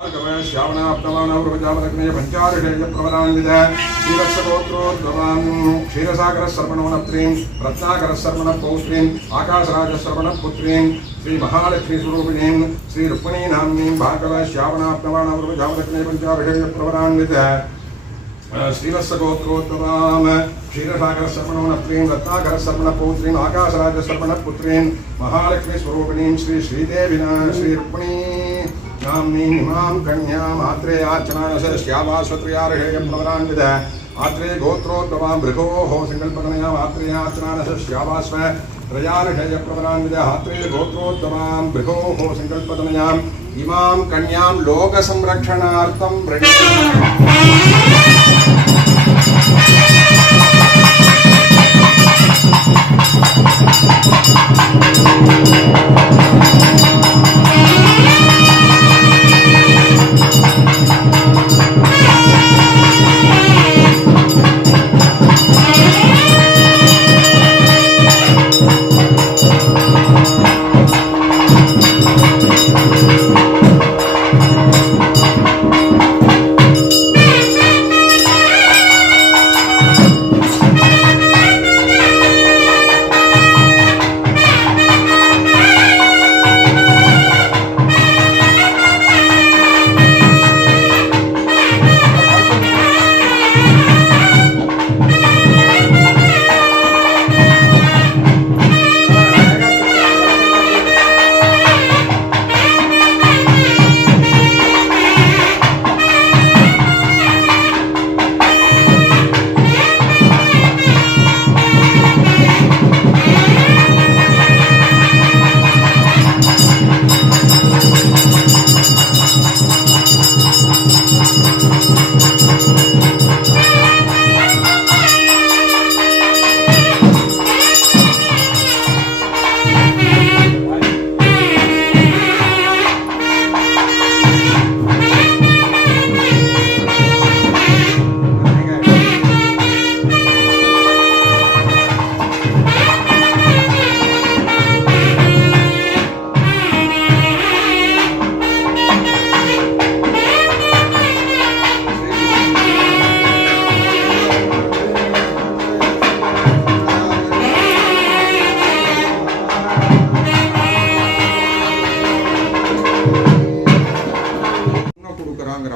श्यावनाप्तवानवृजामदग्नेय पंचार्षेय प्रवरान्वित श्रीरक्षगोत्रोद्भवान् क्षीरसागरशर्मणोनत्रीं रत्नाकरशर्मणपौत्रीं आकाशराजशर्मणपुत्रीं श्री महालक्ष्मीस्वरूपिणीं श्री रुक्मिणीनाम्नीं भार्गव श्यावनाप्तवानवृजामदग्नेय पंचार्षेय प्रवरान्वित श्रीवत्सगोत्रोद्भवां क्षीरसागरशर्मणोनत्रीं रत्नाकरशर्मणपौत्रीं आकाशराजशर्मणपुत्रीं महालक्ष्मीस्वरूपिणीं श्री श्रीदेविना श्री रुक्मिणी नाम्नीं इमां कन्याम् आत्रेयार्चनानस श्यावास्वत्र्यार्हेय प्रवरान्वित आत्रेय गोत्रोद्भवां भृगोः संकल्पतनयाम् आत्रेयार्चनानस श्यावास्व त्रयार्हेय प्रवरान्वित आत्रेय गोत्रोद्भवां भृगोः संकल्पतनयाम् इमां कन्यां लोकसंरक्षणार्थं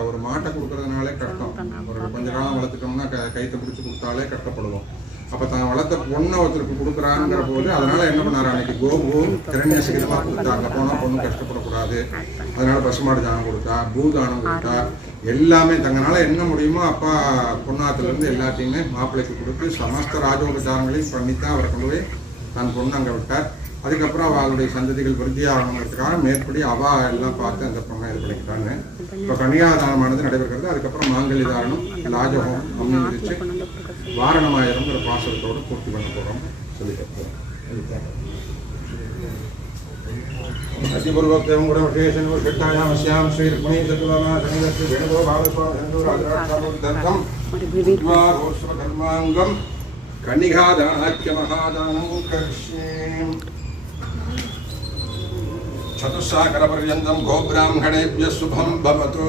ஒரு மாட்டை கொடுக்கறதுனாலே கஷ்டம். ஒரு கொஞ்ச காலம் வளர்த்துட்டோம்னா கைத்தை பிடிச்சி கொடுத்தாலே கஷ்டப்படுவோம். அப்போ தான் வளர்த்த பொண்ணை ஒருத்தருக்கு கொடுக்குறாங்கிற போது அதனால என்ன பண்ணாரு, அன்னைக்கு கோபு கிரண்யசகிதமாக கொடுத்தாங்க. போனால் பொண்ணு கஷ்டப்படக்கூடாது, அதனால பசுமாடு தானம் கொடுத்தா, பூதானம் கொடுத்தா, எல்லாமே தங்கனால என்ன முடியுமோ அப்பா பொண்ணாத்துலேருந்து எல்லாத்தையுமே மாப்பிள்ளைக்கு கொடுத்து சமஸ்த ராஜோபச்சாரங்களையும் பண்ணித்தான் அவரை கொண்டு போய் தன் பொண்ணு அங்கே விட்டார். அதுக்கப்புறம் அவளுடைய சந்ததிகள் விருத்தியாகணுங்கிறதுக்காக மேற்படி அவா எல்லாம் பார்த்து அந்த பொண்ணை இது பண்ணிக்கிட்டாங்க. இப்போ கன்னியாதானமானது நடைபெறுகிறது. அதுக்கப்புறம் மாங்கல்ய தாரணம், லாஜகம் அம்மி விதிச்சு வாரணமாயிரங்கிற பாசத்தோடு பூர்த்தி பண்ண போகிறோம் சொல்லிட்டு அதிபூர்வக்தம் கூட விசேஷன் கட்டாயாமஸ்யாம் ஸ்ரீ ருக்மிணீ சத்துலமா சனிதஸ்து வேணுகோ பாவஸ்வாதம் கர்மாங்கம் கன்னிகாதானாக்கிய மகாதானம் கர்ஷ்யேம் चतुस्सागरपर्यन्तं गोब्राह्मणेभ्यः शुभं भवतु।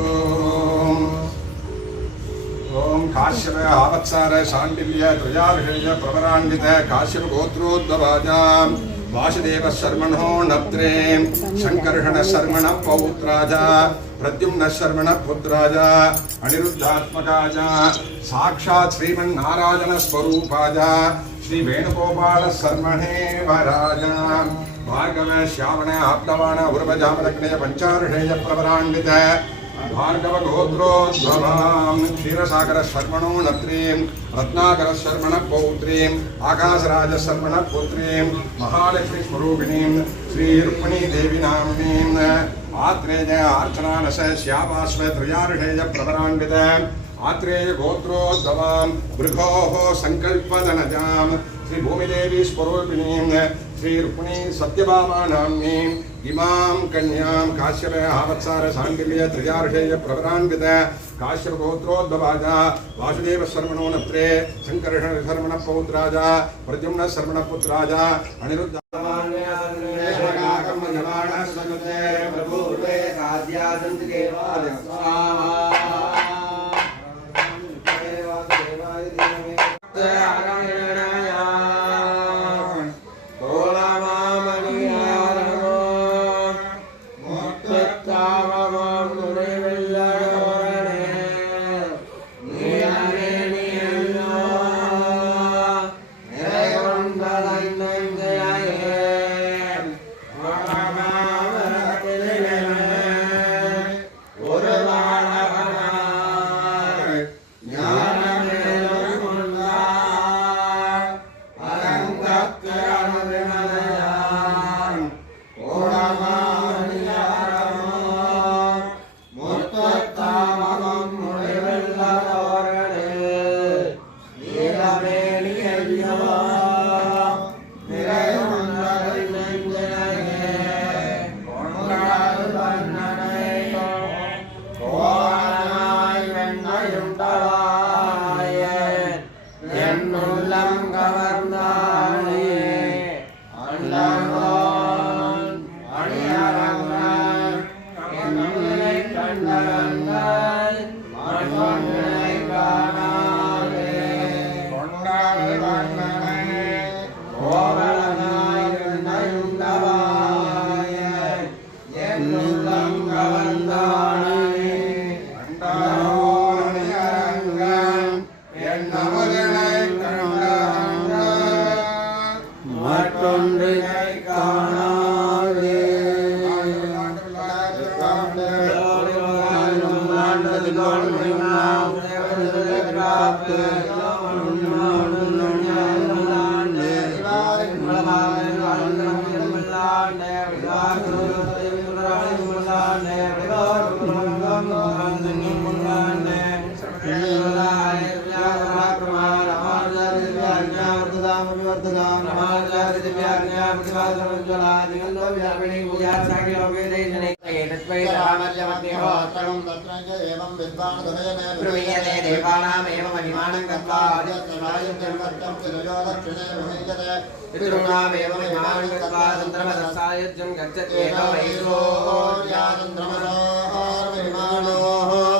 ओम काश्यप आवत्सार शाण्डिल्य त्रयार्षेय प्रवरान्वित काश्यप गोत्रोद्भवाजां वासुदेव शर्मणो नत्रे शङ्कर्षण शर्मण पौत्राजा प्रद्युम्न शर्मण पुत्राजा अनिरुद्धात्मकाजा साक्षात् श्रीमन्नारायण स्वरूपाजा श्री वेणुगोपाल शर्मणे वराजा भार्गव श्यावण आप्तवान उर्वजामदग्नेय पंचार्षेय प्रवरान्वित भार्गव गोत्रोद्भवां क्षीरसागर शर्मणो नत्रीं रत्नाकर शर्मण पौत्रीं आकाशराज शर्मण पुत्रीं महालक्ष्मी स्वरूपिणीं श्री रुक्मिणी देवी नाम्नीं आत्रेय अर्चनानस श्यावास्व त्रयार्षेय प्रवरान्वित आत्रेय गोत्रोद्भवां भृगोः संकल्पदनजां श्री भूमिदेवी स्वरूपिणीं श्री रुक्मिणी सत्यभामा नाम्नीं इमां कन्यां काश्यप आवत्सार शाण्डिल्य त्रयार्षेय प्रवरान्वित काश्यप गोत्रोद्भवाजा वासुदेव शर्मणो नत्रे शङ्कर्षण शर्मण पौत्राजा प्रद्युम्न शर्मण पुत्राजा अनिरुद्ध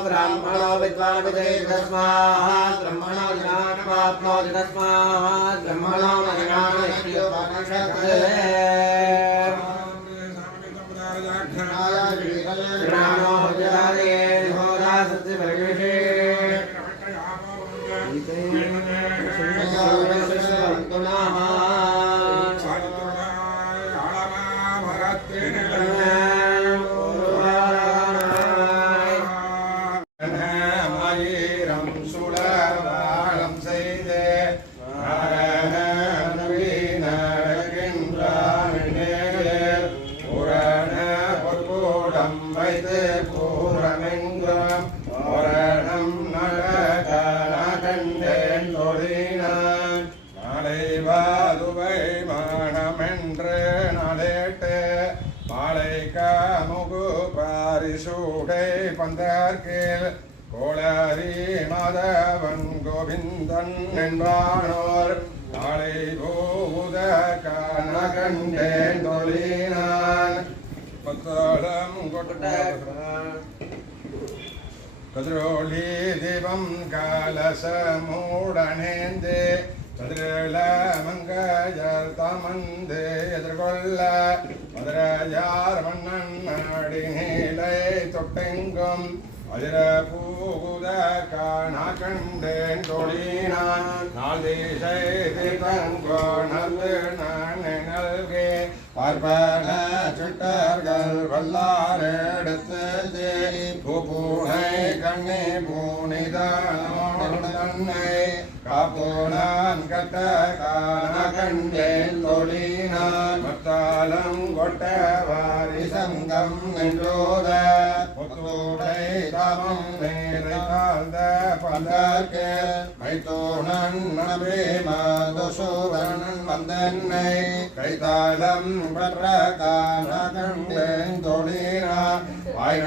ब्राह्मणो विद्वान् तस्मात् ब्रह्मणो ज्ञानमाप्नोति तस्मात् ब्रह्मणो கோளரி மாதவன் கோவிந்தன் என்பானோர் நாளை பூத கனகண்டேன் தொழினான் பத்தளம் கொட்ட கதிரோலி தீபம் கலசமூடனேந்தே சதுரல மங்கஜர் தமந்து எதிர்கொள்ள மதுரையார் மன்னன் நாடி நீலை தொட்டெங்கும் அதிர பூகுத காண கண்டேன் தொழினான் நாள் திசை தங்கோணத்து நான் நல்கே பார்ப்பன சிட்டர்கள் வல்லாரெடுத்து பூனை கண்ணே பூனிதனோடு தன்னை காப்போனான் கட்ட காண கண்டேன் தொழினான் மத்தாலம் கொட்ட வாரி சங்கம் என்றோத புத்தூடை தாமம் நேரை தாழ்ந்த பந்தர்க்கு மைத்தோணன் நபே மாதசோவரன் வந்தன்னை கைதாளம் பற்ற காண கண்டேன் தொழினான் வாய்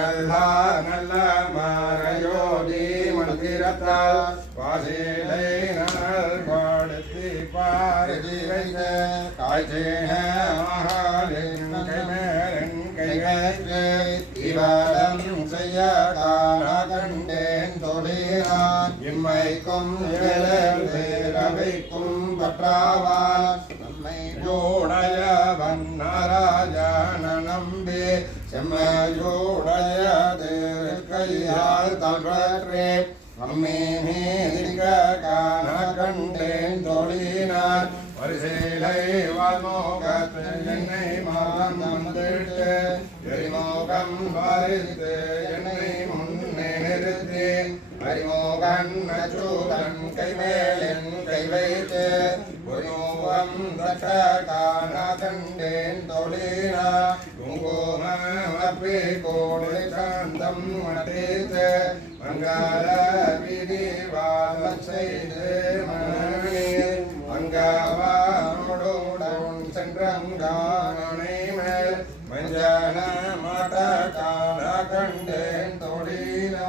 நல்ல மறையோதி மந்திரத்தால் வாசிலை நல் படுத்தி பாரதி வைத்த காய்ச்சேன மகாலின் கைமேலன் கைகைக்கு இவாடம் செய்ய காண கண்டேன் தொழினான் இம்மைக்கும் ரவைக்கும் பற்றாவான் நம்மை ஜோடையவன் நாராஜன நம்பி செம்மையோடைய கையால் தல்வற்றே அம்மே மேதிக காண கண்டேன் தொழினான் வரிசைலை வால்மோகத்து என்னை மாதம் வந்திட்டு எரிமோகம் வாரித்து என்னை முன்னே நிறுத்தி ஹரிமோகன் அச்சூதன் கைமேல் என் கை வைத்து ஒருமோகம் தட்ட காண கண்டேன் தொழினா குங்குமம் அப்பி கோடு சாந்தம் மடித்து மங்காள விதி வாதம் செய்து மனநீர் அங்கவானோடும் சென்றங்கானை மேல் மஞ்சன மாட்ட காண கண்டேன் தொழினா.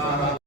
நமः